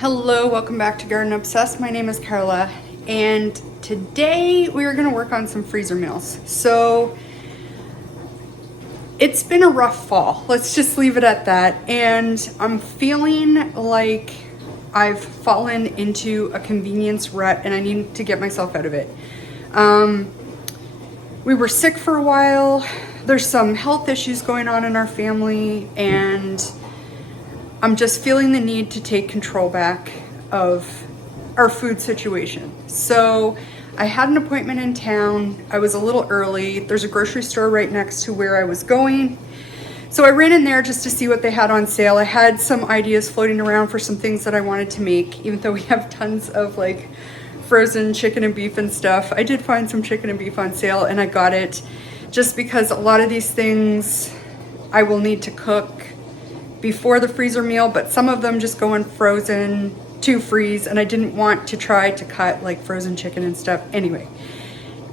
Hello, welcome back to Garden Obsessed. My name is Carla, and today we are going to work on some freezer meals. So it's been a rough fall. Let's just leave it at that. And I'm feeling like I've fallen into a convenience rut and I need to get myself out of it. We were sick for a while. There's some health issues going on in our family, and I'm just feeling the need to take control back of our food situation. So I had an appointment in town. I was a little early. There's a grocery store right next to where I was going. So I ran in there just to see what they had on sale. I had some ideas floating around for some things that I wanted to make, even though we have tons of like frozen chicken and beef and stuff. I did find some chicken and beef on sale and I got it just because a lot of these things I will need to cook before the freezer meal, but some of them just go in frozen to freeze, and I didn't want to try to cut like frozen chicken and stuff. Anyway,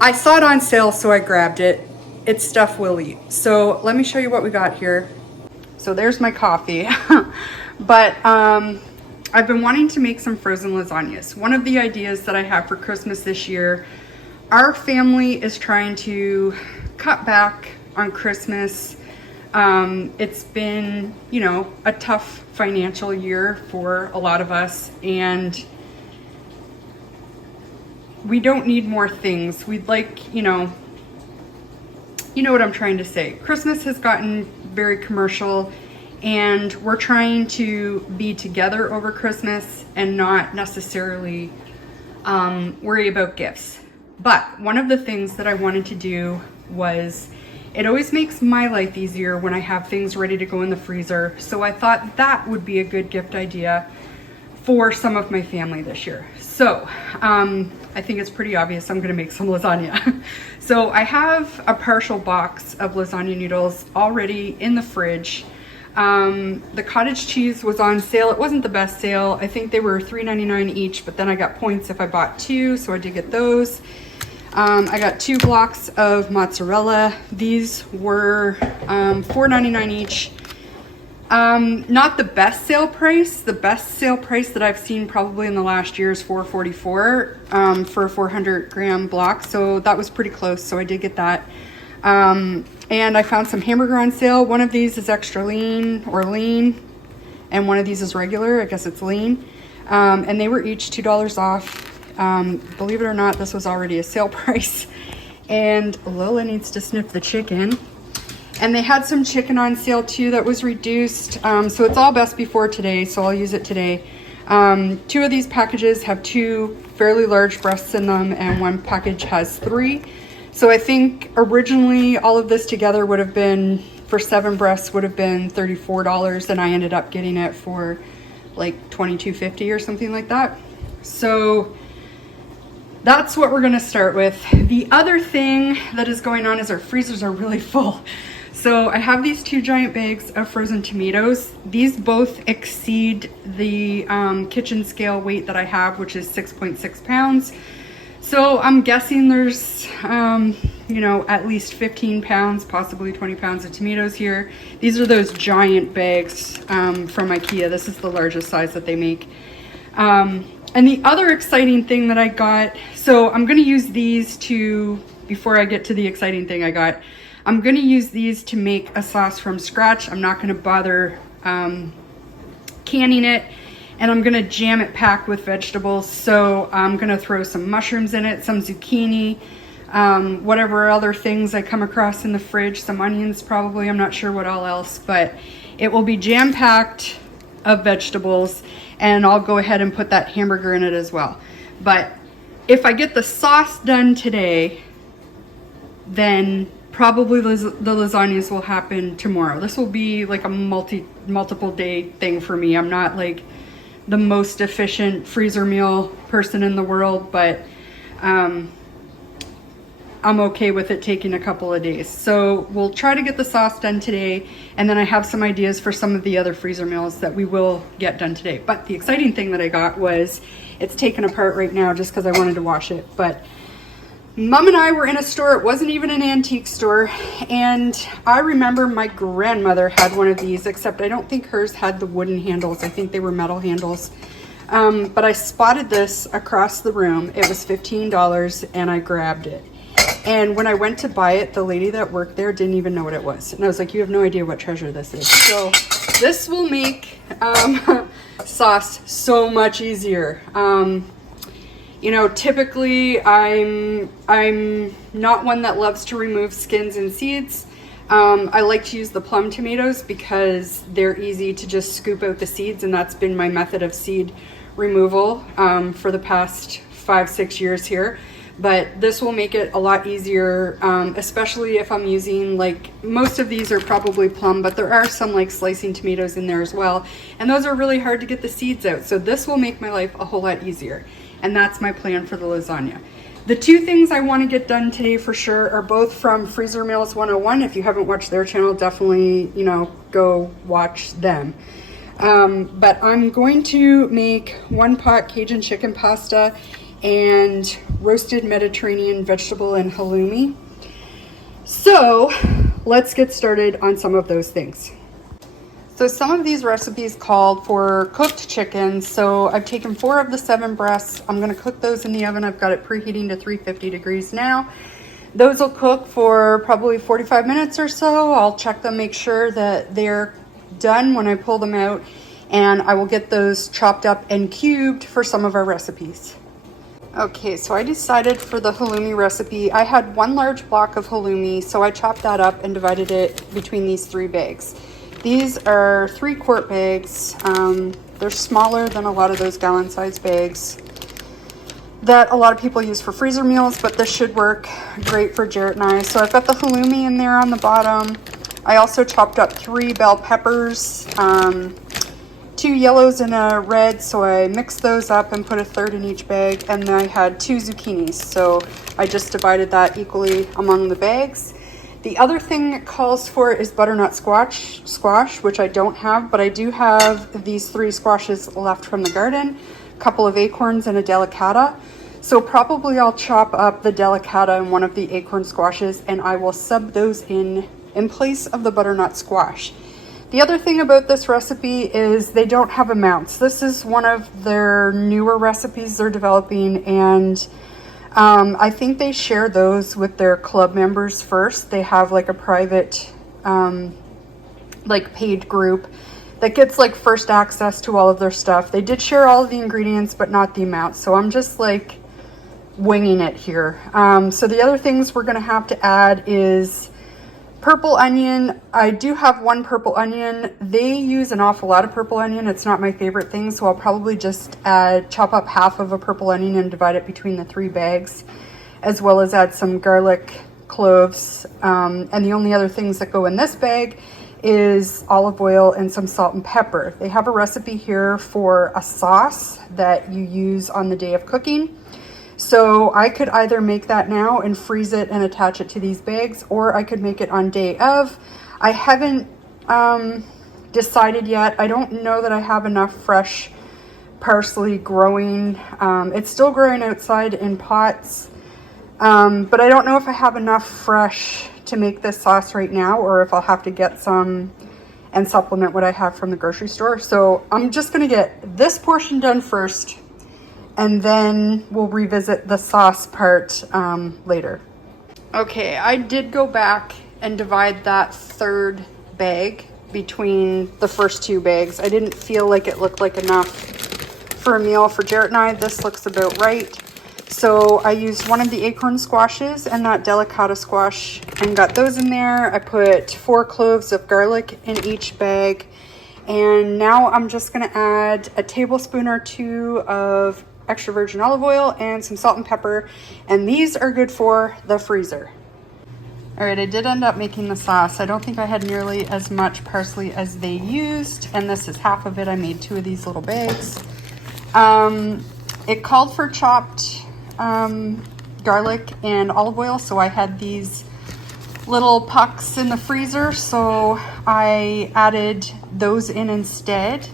I saw it on sale, so I grabbed it. It's stuff we'll eat. So let me show you what we got here. So there's my coffee. But I've been wanting to make some frozen lasagnas. One of the ideas that I have for Christmas this year, our family is trying to cut back on Christmas. It's been, you know, a tough financial year for a lot of us, and we don't need more things. We'd like, you know what I'm trying to say. Christmas has gotten very commercial, and we're trying to be together over Christmas and not necessarily worry about gifts. But one of the things that I wanted to do was, it always makes my life easier when I have things ready to go in the freezer. So I thought that would be a good gift idea for some of my family this year. So I think it's pretty obvious I'm gonna make some lasagna. So I have a partial box of lasagna noodles already in the fridge. The cottage cheese was on sale. It wasn't the best sale. I think they were $3.99 each, but then I got points if I bought two, so I did get those. I got 2 blocks of mozzarella. These were $4.99 each. Not the best sale price. The best sale price that I've seen probably in the last year is $4.44 for a 400 gram block. So that was pretty close. So I did get that. And I found some hamburger on sale. One of these is extra lean or lean, and one of these is regular. I guess it's lean. And they were each $2 off. Believe it or not, this was already a sale price. And Lola needs to sniff the chicken. And they had some chicken on sale too that was reduced. So it's all best before today, so I'll use it today. 2 of these packages have 2 fairly large breasts in them, and 1 package has 3. So I think originally all of this together would have been, for 7 breasts, would have been $34, and I ended up getting it for like $22.50 or something like that. So that's what we're gonna start with. The other thing that is going on is our freezers are really full. So I have these 2 giant bags of frozen tomatoes. These both exceed the kitchen scale weight that I have, which is 6.6 pounds. So I'm guessing there's, you know, at least 15 pounds, possibly 20 pounds of tomatoes here. These are those giant bags from IKEA. This is the largest size that they make. And the other exciting thing that I got, so I'm gonna use these to, before I get to the exciting thing I got, I'm gonna use these to make a sauce from scratch. I'm not gonna bother canning it, and I'm gonna jam it packed with vegetables. So I'm gonna throw some mushrooms in it, some zucchini, whatever other things I come across in the fridge, some onions probably, I'm not sure what all else, but it will be jam-packed of vegetables, and I'll go ahead and put that hamburger in it as well. But if I get the sauce done today, then probably the lasagnas will happen tomorrow. This will be like a multiple day thing for me. I'm not like the most efficient freezer meal person in the world, but I'm okay with it taking a couple of days. So we'll try to get the sauce done today, and then I have some ideas for some of the other freezer meals that we will get done today. But the exciting thing that I got was, it's taken apart right now just because I wanted to wash it, but Mom and I were in a store. It wasn't even an antique store, and I remember my grandmother had one of these, except I don't think hers had the wooden handles. I think they were metal handles. But I spotted this across the room. It was $15 and I grabbed it. And when I went to buy it, the lady that worked there didn't even know what it was. And I was like, you have no idea what treasure this is. So this will make sauce so much easier. You know, typically I'm not one that loves to remove skins and seeds. I like to use the plum tomatoes because they're easy to just scoop out the seeds, and that's been my method of seed removal for the past 5-6 years here. But this will make it a lot easier, especially if I'm using, like, most of these are probably plum, but there are some like slicing tomatoes in there as well. And those are really hard to get the seeds out. So this will make my life a whole lot easier. And that's my plan for the lasagna. The two things I want to get done today for sure are both from Freezer Meals 101. If you haven't watched their channel, definitely, you know, go watch them. But I'm going to make 1 pot Cajun chicken pasta and roasted Mediterranean vegetable and halloumi. So let's get started on some of those things. So some of these recipes called for cooked chicken. So I've taken 4 of the 7 breasts. I'm going to cook those in the oven. I've got it preheating to 350 degrees now. Those will cook for probably 45 minutes or so. I'll check them, make sure that they're done when I pull them out, and I will get those chopped up and cubed for some of our recipes. Okay, so I decided for the halloumi recipe, I had 1 large block of halloumi, so I chopped that up and divided it between these 3 bags. These are 3-quart bags. They're smaller than a lot of those gallon-sized bags that a lot of people use for freezer meals, but this should work great for Jarrett and I. So I've got the halloumi in there on the bottom. I also chopped up 3 bell peppers, 2 yellows and a red, so I mixed those up and put a 1/3 in each bag. And then I had 2 zucchinis, so I just divided that equally among the bags. The other thing it calls for is butternut squash, which I don't have, but I do have these 3 squashes left from the garden, a couple of acorns and a delicata. So probably I'll chop up the delicata and one of the acorn squashes, and I will sub those in place of the butternut squash. The other thing about this recipe is they don't have amounts. This is one of their newer recipes they're developing, and I think they share those with their club members first. They have like a private, like paid group that gets like first access to all of their stuff. They did share all of the ingredients, but not the amount. So I'm just like winging it here. So the other things we're going to have to add is purple onion. I do have 1 purple onion. They use an awful lot of purple onion. It's not my favorite thing, so I'll probably just chop up half of a purple onion and divide it between the 3 bags, as well as add some garlic, cloves, and the only other things that go in this bag is olive oil and some salt and pepper. They have a recipe here for a sauce that you use on the day of cooking. So I could either make that now and freeze it and attach it to these bags, or I could make it on day of. I haven't decided yet. I don't know that I have enough fresh parsley growing. It's still growing outside in pots, but I don't know if I have enough fresh to make this sauce right now, or if I'll have to get some and supplement what I have from the grocery store. So I'm just gonna get this portion done first, and then we'll revisit the sauce part later. Okay, I did go back and divide that 3rd bag between the first 2 bags. I didn't feel like it looked like enough for a meal for Jarrett and I. This looks about right. So I used one of the acorn squashes and that delicata squash and got those in there. I put 4 cloves of garlic in each bag. And now I'm just gonna add a tablespoon or 2 of extra virgin olive oil and some salt and pepper, and these are good for the freezer. All right, I did end up making the sauce. I don't think I had nearly as much parsley as they used, and this is half of it. I made 2 of these little bags. It called for chopped garlic and olive oil, so I had these little pucks in the freezer, so I added those in instead.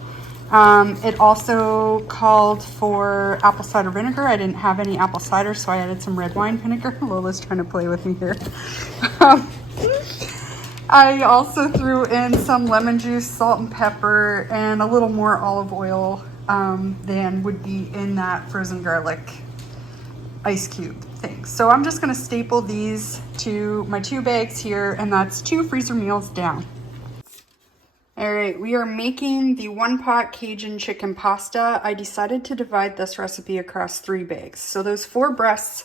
It also called for apple cider vinegar. I didn't have any apple cider, so I added some red wine vinegar. Lola's trying to play with me here. I also threw in some lemon juice, salt and pepper, and a little more olive oil than would be in that frozen garlic ice cube thing. So I'm just gonna staple these to my 2 bags here, and that's 2 freezer meals down. All right, we are making the 1-pot Cajun chicken pasta. I decided to divide this recipe across 3 bags. So those 4 breasts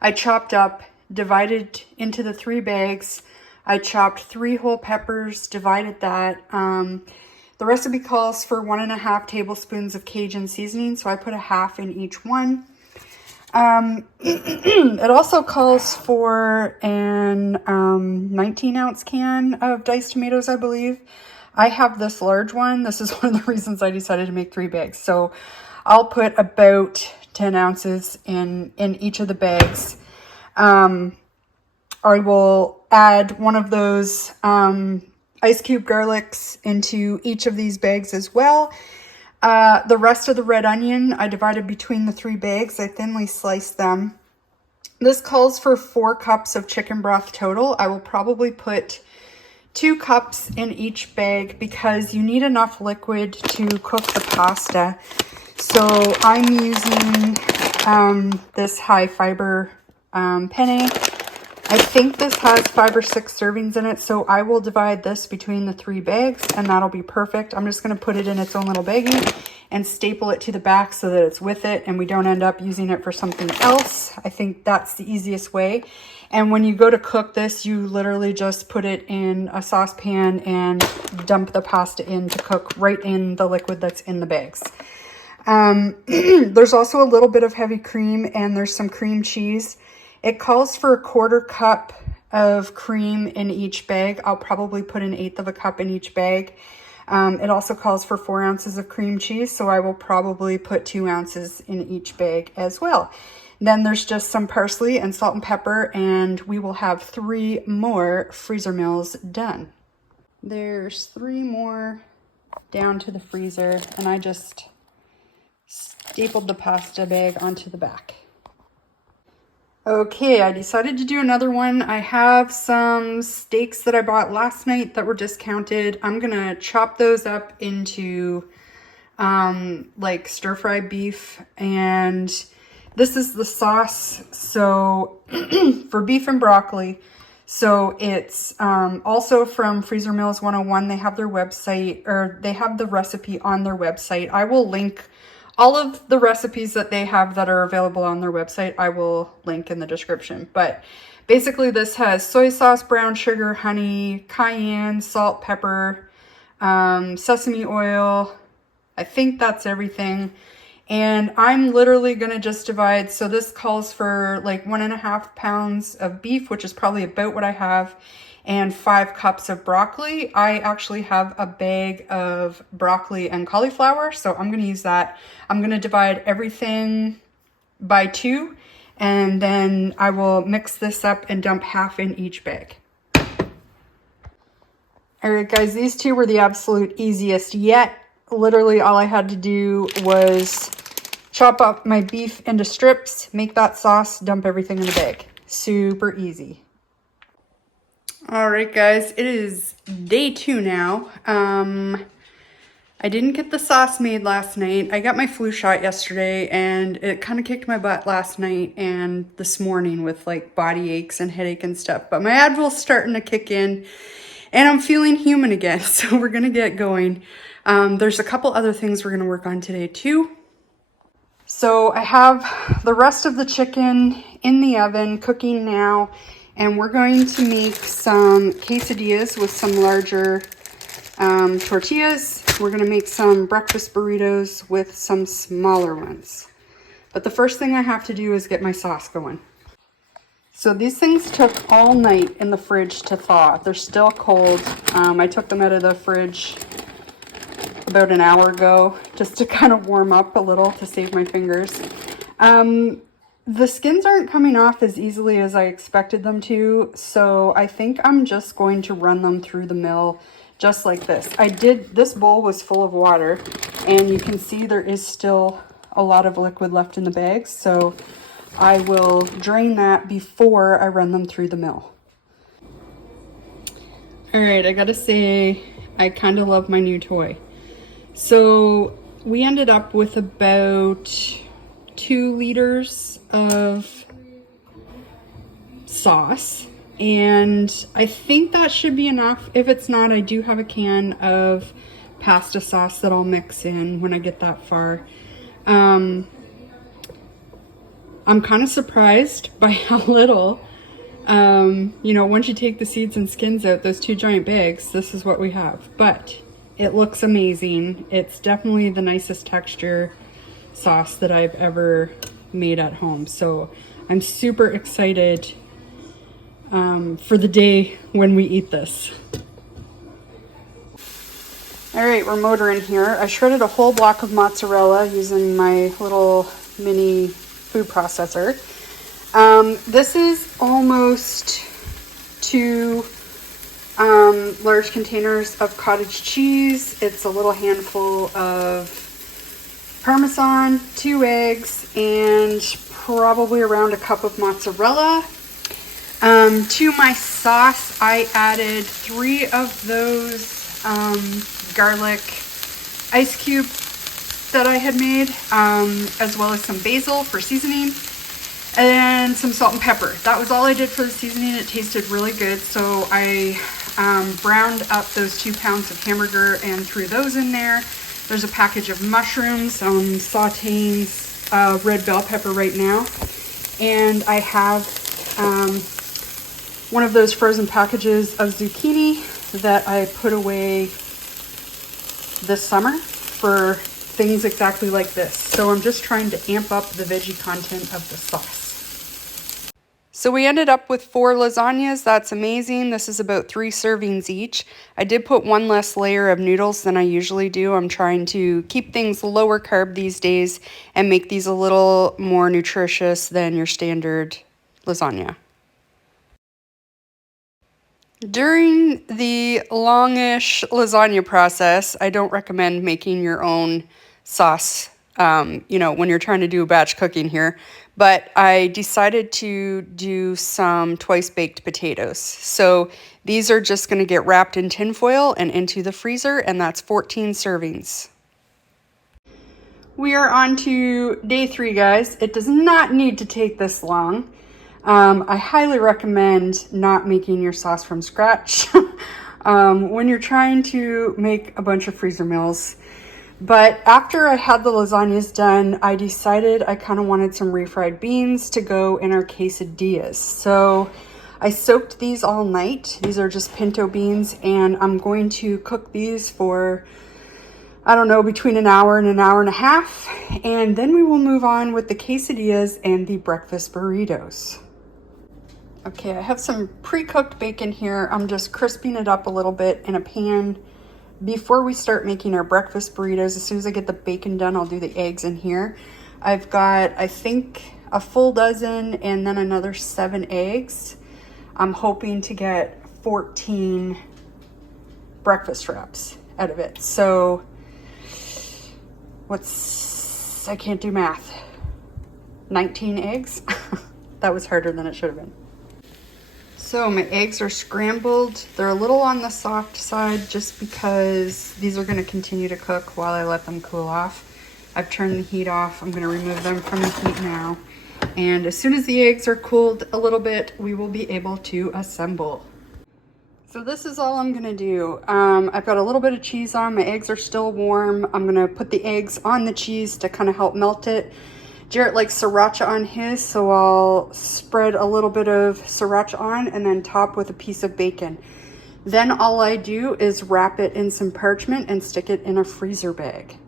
I chopped up, divided into the 3 bags. I chopped 3 whole peppers, divided that. The recipe calls for 1.5 tablespoons of Cajun seasoning, so I put 1/2 in each one. It also calls for an 19-ounce can of diced tomatoes, I believe. I have this large one. This is one of the reasons I decided to make 3 bags. So I'll put about 10 ounces in each of the bags. I will add one of those ice cube garlics into each of these bags as well. The rest of the red onion, I divided between the 3 bags. I thinly sliced them. This calls for 4 cups of chicken broth total. I will probably put 2 cups in each bag because you need enough liquid to cook the pasta. So I'm using this high fiber penne. I think this has 5 or 6 servings in it, so I will divide this between the 3 bags and that'll be perfect. I'm just going to put it in its own little baggie and staple it to the back so that it's with it and we don't end up using it for something else. I think that's the easiest way. And when you go to cook this, you literally just put it in a saucepan and dump the pasta in to cook right in the liquid that's in the bags. There's also a little bit of heavy cream and there's some cream cheese. It calls for 1/4 cup of cream in each bag. I'll probably put 1/8 of a cup in each bag. It also calls for 4 ounces of cream cheese, so I will probably put 2 ounces in each bag as well. Then there's just some parsley and salt and pepper, and we will have 3 more freezer meals done. There's 3 more down to the freezer, and I just stapled the pasta bag onto the back. Okay, I decided to do another one. I have some steaks that I bought last night that were discounted. I'm gonna chop those up into like stir-fry beef, and this is the sauce. So for beef and broccoli. So it's also from Freezer Meals 101. They have their website, or they have the recipe on their website. I will link all of the recipes that they have that are available on their website. I will link in the description. But basically this has soy sauce, brown sugar, honey, cayenne, salt, pepper, sesame oil. I think that's everything. And I'm literally going to just divide. So this calls for like 1.5 pounds of beef, which is probably about what I have, and 5 cups of broccoli. I actually have a bag of broccoli and cauliflower, so I'm going to use that. I'm going to divide everything by 2, and then I will mix this up and dump half in each bag. All right, guys, these 2 were the absolute easiest yet. Literally all I had to do was chop up my beef into strips, make that sauce, dump everything in the bag. Super easy. All right, guys, it is day 2 now. I didn't get the sauce made last night. I got my flu shot yesterday and it kind of kicked my butt last night and this morning with like body aches and headache and stuff. But my Advil's starting to kick in and I'm feeling human again. So we're going to get going. There's a couple other things we're going to work on today too. So I have the rest of the chicken in the oven cooking now. And we're going to make some quesadillas with some larger tortillas. We're going to make some breakfast burritos with some smaller ones. But the first thing I have to do is get my sauce going. So these things took all night in the fridge to thaw. They're still cold. I took them out of the fridge about an hour ago just to kind of warm up a little to save my fingers. The skins aren't coming off as easily as I expected them to, so I think I'm just going to run them through the mill just like this. This bowl was full of water, and you can see there is still a lot of liquid left in the bags, so I will drain that before I run them through the mill. All right, I gotta say, I kind of love my new toy. So we ended up with about 2 liters of sauce, and I think that should be enough. If it's not, I do have a can of pasta sauce that I'll mix in when I get that far. I'm kind of surprised by how little. You know, once you take the seeds and skins out, those 2 giant bags, this is what we have. But it looks amazing. It's definitely the nicest texture sauce that I've ever made at home. So I'm super excited for the day when we eat this. All right, we're motoring here. I shredded a whole block of mozzarella using my little mini food processor. This is almost 2 large containers of cottage cheese. It's a little handful of Parmesan, 2 eggs, and probably around a cup of mozzarella. To my sauce, I added 3 of those garlic ice cubes that I had made, as well as some basil for seasoning, and some salt and pepper. That was all I did for the seasoning. It tasted really good, so I browned up those 2 pounds of hamburger and threw those in there. There's a package of mushrooms. I'm sauteing red bell pepper right now, and I have one of those frozen packages of zucchini that I put away this summer for things exactly like this. So I'm just trying to amp up the veggie content of the sauce. So we ended up with 4 lasagnas. That's amazing. This is about 3 servings each. I did put 1 less layer of noodles than I usually do. I'm trying to keep things lower carb these days and make these a little more nutritious than your standard lasagna. During the longish lasagna process, I don't recommend making your own sauce, you know, when you're trying to do batch cooking here. But I decided to do some twice baked potatoes. So these are just going to get wrapped in tin foil and into the freezer, and that's 14 servings. We are on to day 3, guys. It does not need to take this long. I highly recommend not making your sauce from scratch when you're trying to make a bunch of freezer meals. But after I had the lasagnas done, I decided I kind of wanted some refried beans to go in our quesadillas. So I soaked these all night. These are just pinto beans, and I'm going to cook these for, I don't know, between an hour and an hour and a half. And then we will move on with the quesadillas and the breakfast burritos. Okay, I have some pre-cooked bacon here. I'm just crisping it up a little bit in a pan before we start making our breakfast burritos. As soon as I get the bacon done, I'll do the eggs in here. I've got, I think, a full dozen and then another 7 eggs. I'm hoping to get 14 breakfast wraps out of it. So I can't do math. 19 eggs? That was harder than it should have been. So my eggs are scrambled. They're a little on the soft side just because these are going to continue to cook while I let them cool off. I've turned the heat off. I'm going to remove them from the heat now. And as soon as the eggs are cooled a little bit, we will be able to assemble. So this is all I'm going to do. I've got a little bit of cheese on. My eggs are still warm. I'm going to put the eggs on the cheese to kind of help melt it. Jarrett likes sriracha on his, so I'll spread a little bit of sriracha on and then top with a piece of bacon. Then all I do is wrap it in some parchment and stick it in a freezer bag.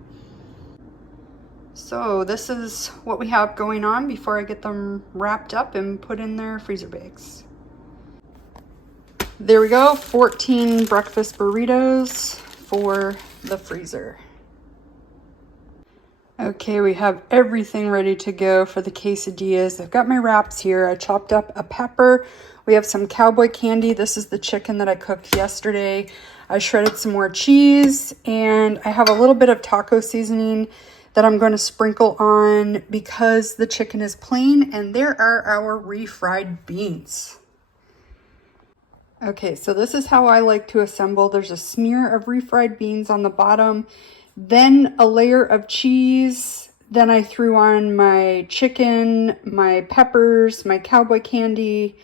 So this is what we have going on before I get them wrapped up and put in their freezer bags. There we go, 14 breakfast burritos for the freezer. Okay, we have everything ready to go for the quesadillas. I've got my wraps here. I chopped up a pepper. We have some cowboy candy. This is the chicken that I cooked yesterday. I shredded some more cheese, and I have a little bit of taco seasoning that I'm going to sprinkle on because the chicken is plain, and there are our refried beans. Okay, so this is how I like to assemble. There's a smear of refried beans on the bottom. then a layer of cheese. Then I threw on my chicken, my peppers, my cowboy candy,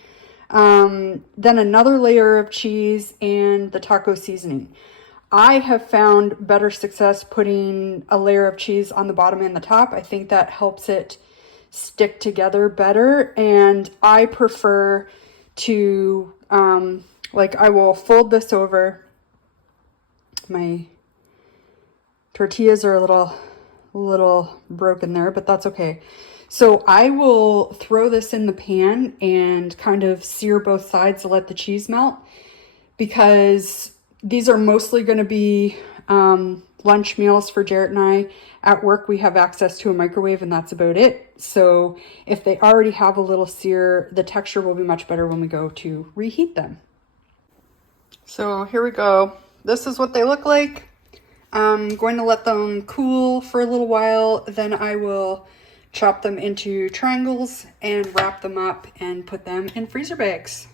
then another layer of cheese and the taco seasoning. I have found better success putting a layer of cheese on the bottom and the top. I think that helps it stick together better. And I prefer to, like, I will fold this over. My tortillas are a little broken there, but that's okay. So I will throw this in the pan and kind of sear both sides to let the cheese melt, because these are mostly going to be lunch meals for Jarrett and I. At work, we have access to a microwave and that's about it. So if they already have a little sear, the texture will be much better when we go to reheat them. So here we go. This is what they look like. I'm going to let them cool for a little while. Then I will chop them into triangles and wrap them up and put them in freezer bags.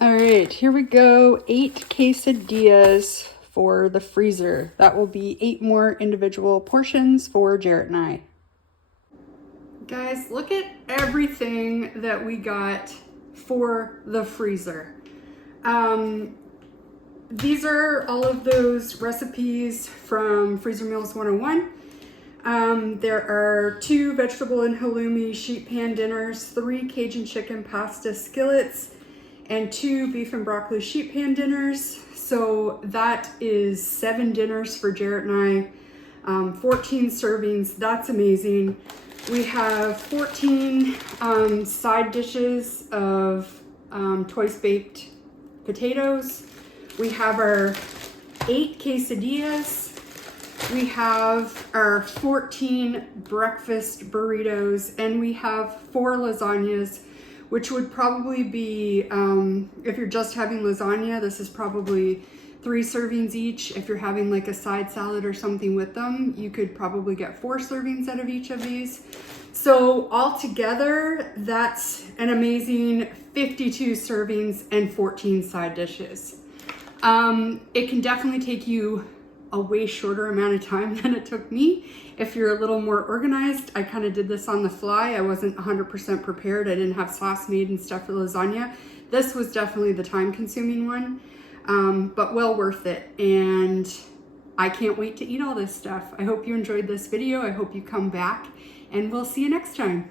All right, here we go. 8 quesadillas for the freezer. That will be 8 more individual portions for Jarrett and I. Guys, look at everything that we got for the freezer. These are all of those recipes from Freezer Meals 101. There are 2 vegetable and halloumi sheet pan dinners, 3 Cajun chicken pasta skillets, and 2 beef and broccoli sheet pan dinners. So that is 7 dinners for Jarrett and I, 14 servings. That's amazing. We have 14 side dishes of twice baked potatoes. We have our 8 quesadillas. We have our 14 breakfast burritos, and we have 4 lasagnas, which would probably be, if you're just having lasagna, this is probably 3 servings each. If you're having like a side salad or something with them, you could probably get 4 servings out of each of these. So altogether, that's an amazing 52 servings and 14 side dishes. It can definitely take you a way shorter amount of time than it took me. If you're a little more organized, I kind of did this on the fly. I wasn't 100% prepared. I didn't have sauce made and stuff for lasagna. This was definitely the time consuming one, but well worth it. And I can't wait to eat all this stuff. I hope you enjoyed this video. I hope you come back, and we'll see you next time.